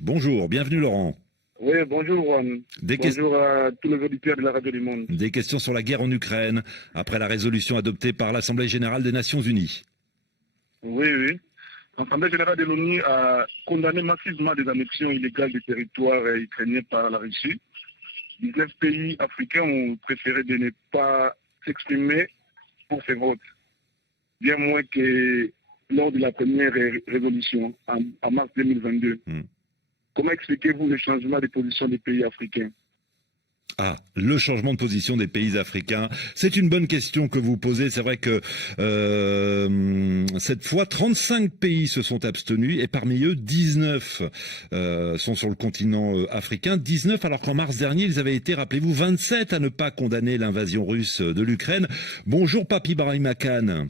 Bonjour, bienvenue Laurent. Oui, bonjour Juan. Bonjour à tous les auditeurs de la Radio du Monde. Des questions sur la guerre en Ukraine, après la résolution adoptée par l'Assemblée générale des Nations unies. Oui, oui. L'Assemblée générale de l'ONU a condamné massivement des annexions illégales des territoires ukrainiens par la Russie. 19 pays africains ont préféré de ne pas s'exprimer pour ces votes, bien moins que lors de la première résolution en mars 2022. Comment expliquez-vous le changement de position des pays africains? Le changement de position des pays africains, c'est une bonne question que vous posez. C'est vrai que cette fois, 35 pays se sont abstenus et parmi eux, 19 sont sur le continent africain. 19 alors qu'en mars dernier, ils avaient été, rappelez-vous, 27 à ne pas condamner l'invasion russe de l'Ukraine. Bonjour Papi Brahima Khan.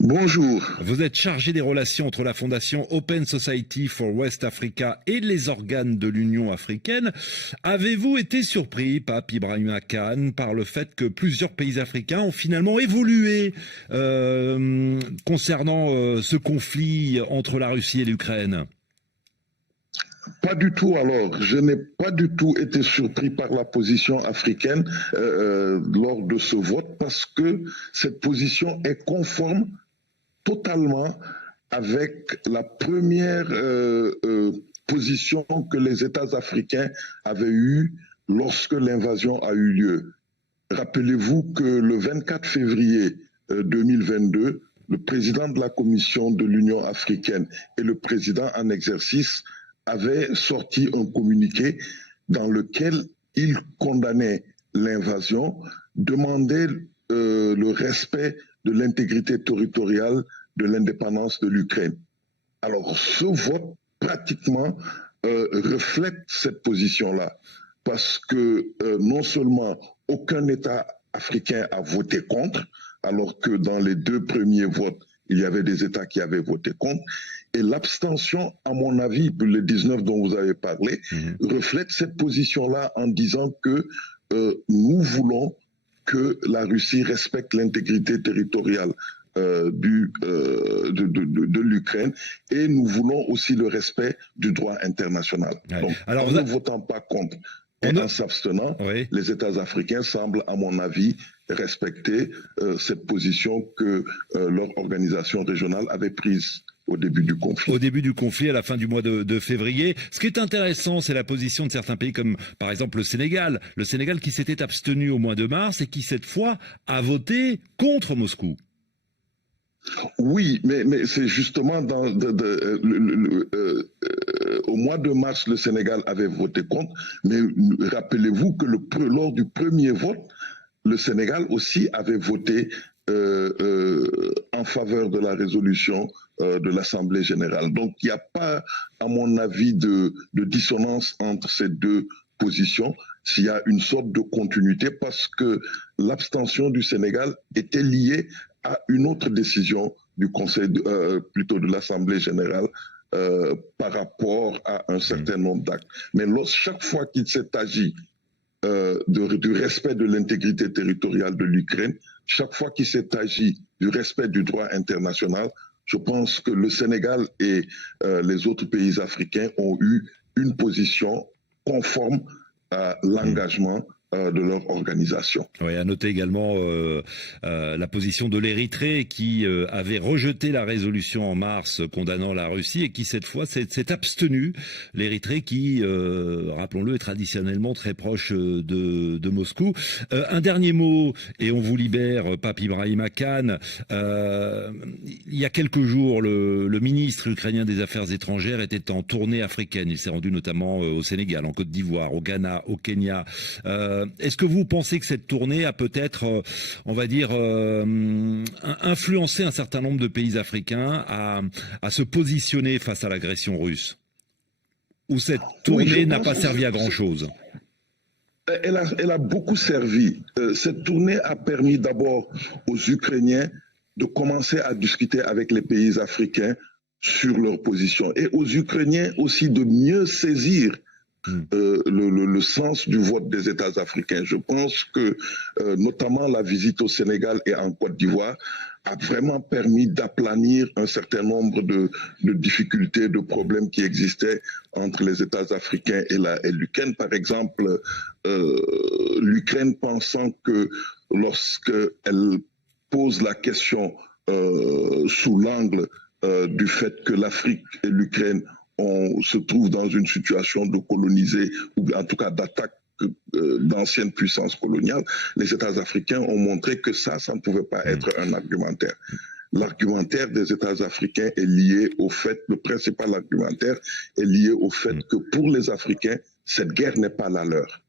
Bonjour. Vous êtes chargé des relations entre la fondation Open Society for West Africa et les organes de l'Union africaine. Avez-vous été surpris, Pape Ibrahima Khan, par le fait que plusieurs pays africains ont finalement évolué concernant ce conflit entre la Russie et l'Ukraine ? Pas du tout alors. Je n'ai pas du tout été surpris par la position africaine lors de ce vote parce que cette position est conforme totalement avec la première position que les États africains avaient eue lorsque l'invasion a eu lieu. Rappelez-vous que le 24 février 2022, le président de la Commission de l'Union africaine et le président en exercice avait sorti un communiqué dans lequel il condamnait l'invasion, demandait le respect de l'intégrité territoriale de l'indépendance de l'Ukraine. Alors ce vote pratiquement reflète cette position-là, parce que non seulement aucun État africain a voté contre, alors que dans les deux premiers votes, il y avait des États qui avaient voté contre. Et l'abstention, à mon avis, pour les 19 dont vous avez parlé, reflète cette position-là en disant que nous voulons que la Russie respecte l'intégrité territoriale de l'Ukraine et nous voulons aussi le respect du droit international. Ouais. Donc, alors, en ne votant pas contre et en s'abstenant, oui, les États africains semblent, à mon avis, respecter cette position que leur organisation régionale avait prise au début du conflit. Au début du conflit, à la fin du mois de février. Ce qui est intéressant, c'est la position de certains pays comme par exemple le Sénégal. Le Sénégal qui s'était abstenu au mois de mars et qui cette fois a voté contre Moscou. Oui, mais c'est justement au mois de mars, le Sénégal avait voté contre, mais rappelez-vous que lors du premier vote, le Sénégal aussi avait voté en faveur de la résolution de l'Assemblée générale. Donc il n'y a pas, à mon avis, de dissonance entre ces deux positions. S'il y a une sorte de continuité, parce que l'abstention du Sénégal était liée à une autre décision du Conseil, plutôt de l'Assemblée générale, par rapport à un certain nombre d'actes. Mais chaque fois qu'il s'est agi du respect de l'intégrité territoriale de l'Ukraine, chaque fois qu'il s'est agi du respect du droit international, je pense que le Sénégal et les autres pays africains ont eu une position conforme à l'engagement de leur organisation. Oui, à noter également la position de l'Érythrée qui avait rejeté la résolution en mars condamnant la Russie et qui cette fois s'est abstenue. L'Érythrée qui, rappelons-le, est traditionnellement très proche de Moscou. Un dernier mot, et on vous libère, Pape Ibrahima Khan. Il y a quelques jours, le ministre ukrainien des Affaires étrangères était en tournée africaine. Il s'est rendu notamment au Sénégal, en Côte d'Ivoire, au Ghana, au Kenya. Est-ce que vous pensez que cette tournée a peut-être, on va dire, influencé un certain nombre de pays africains à se positionner face à l'agression russe? Ou cette tournée n'a pas servi à grand-chose? Elle a beaucoup servi. Cette tournée a permis d'abord aux Ukrainiens de commencer à discuter avec les pays africains sur leur position. Et aux Ukrainiens aussi de mieux saisir le sens du vote des États africains. Je pense que notamment la visite au Sénégal et en Côte d'Ivoire a vraiment permis d'aplanir un certain nombre de difficultés, de problèmes qui existaient entre les États africains et l'Ukraine. Par exemple, l'Ukraine pensant que lorsqu'elle pose la question sous l'angle du fait que l'Afrique et l'Ukraine se trouvent dans une situation de coloniser, ou en tout cas d'attaque d'anciennes puissances coloniales, les États africains ont montré que ça ne pouvait pas être un argumentaire. L'argumentaire des États africains est lié au fait, le principal argumentaire est lié au fait que pour les Africains, cette guerre n'est pas la leur.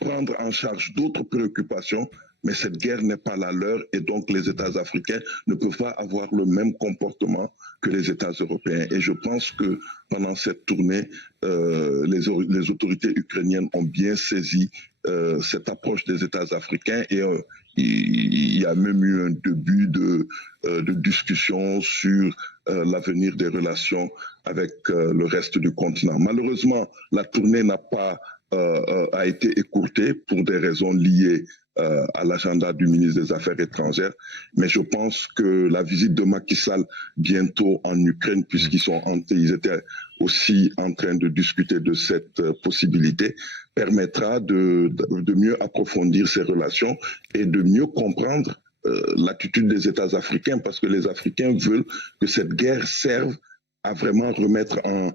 Prendre en charge d'autres préoccupations, mais cette guerre n'est pas la leur et donc les États africains ne peuvent pas avoir le même comportement que les États européens. Et je pense que pendant cette tournée, les autorités ukrainiennes ont bien saisi cette approche des États africains et il y a même eu un début de discussion sur l'avenir des relations avec le reste du continent. Malheureusement, la tournée a été écourtée pour des raisons liées à l'agenda du ministre des Affaires étrangères, mais je pense que la visite de Macky Sall bientôt en Ukraine, ils étaient aussi en train de discuter de cette possibilité, permettra de mieux approfondir ces relations et de mieux comprendre l'attitude des États africains, parce que les Africains veulent que cette guerre serve à vraiment remettre en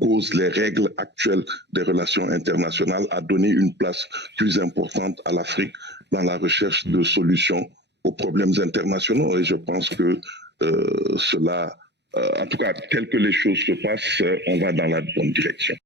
cause les règles actuelles des relations internationales, à donner une place plus importante à l'Afrique dans la recherche de solutions aux problèmes internationaux. Et je pense que cela, en tout cas, tel que les choses se passent, on va dans la bonne direction.